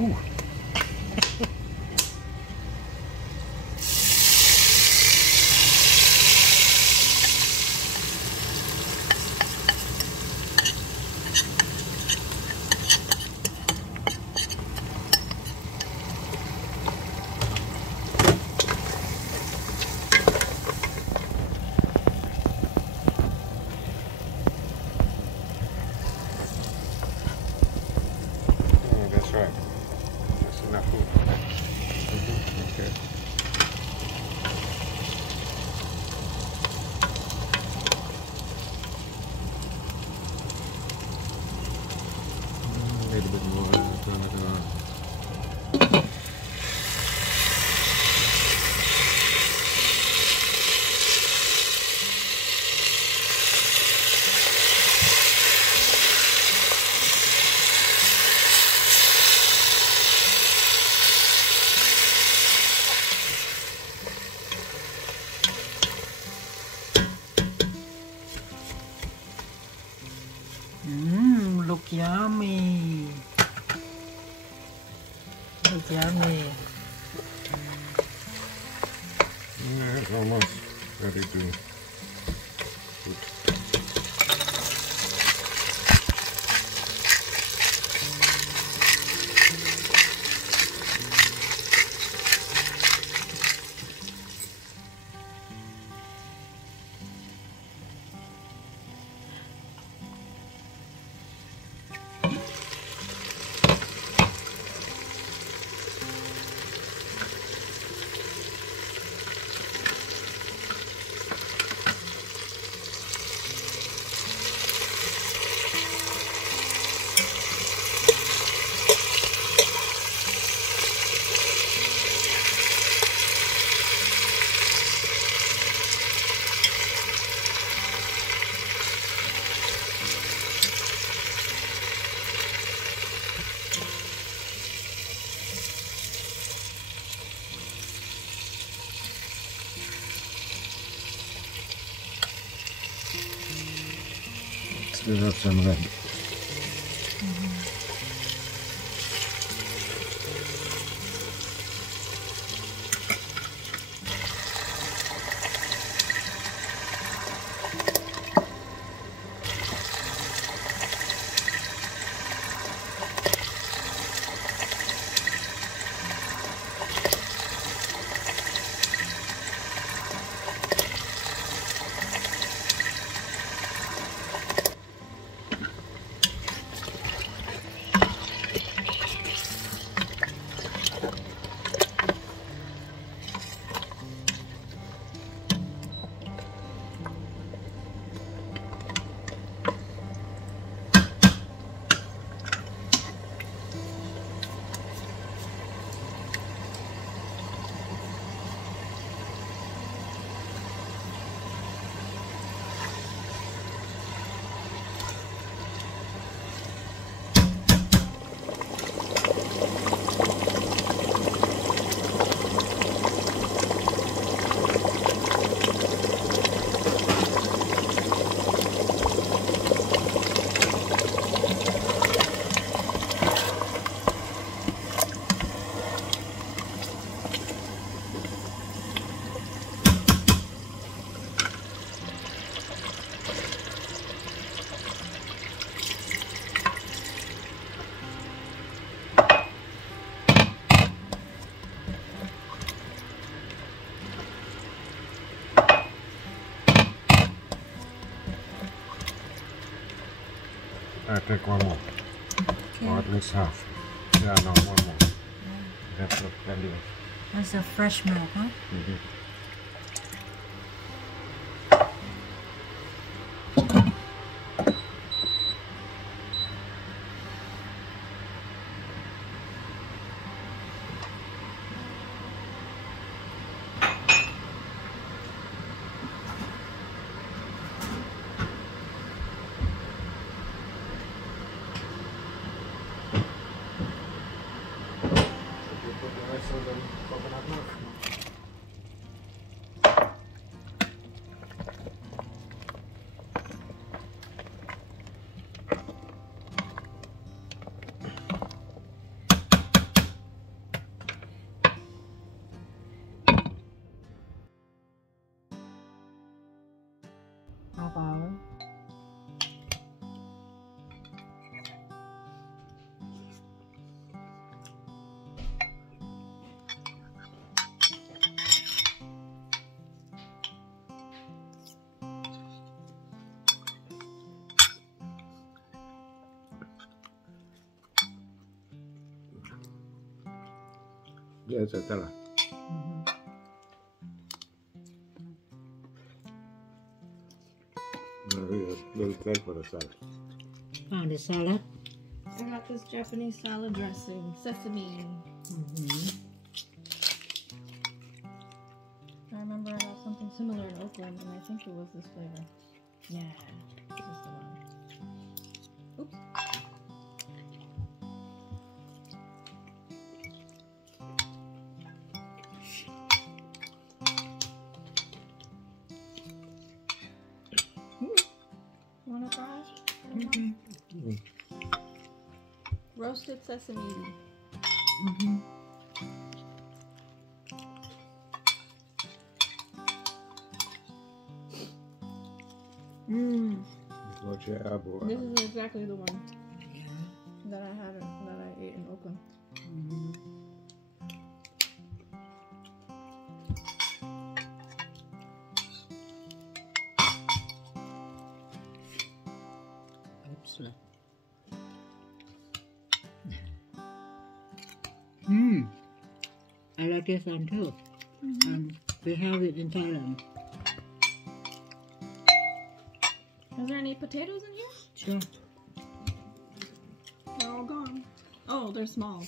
Ooh. That's right. That's enough food. Okay. A little bit more. Turn it on. Look yummy. Look yummy. Yeah, it's almost ready to put. Let's have some red. I take one more. Okay. Or at least half. Yeah, no, one more. That's what plenty of. That's a fresh milk, huh? Coconut milk. It's a salad. Little plate for the salad. Found the salad. I got this Japanese salad dressing, sesame. I remember I got something similar in Oakland, and I think it was this flavor. Yeah, this is the one. Oops. Wanna try? Roasted sesame. What's your elbow? This is exactly the one that I had that I ate in Oakland. Excellent. I like this one too. We have it in Thailand. Is there any potatoes in here? Sure. They're all gone. Oh, they're small.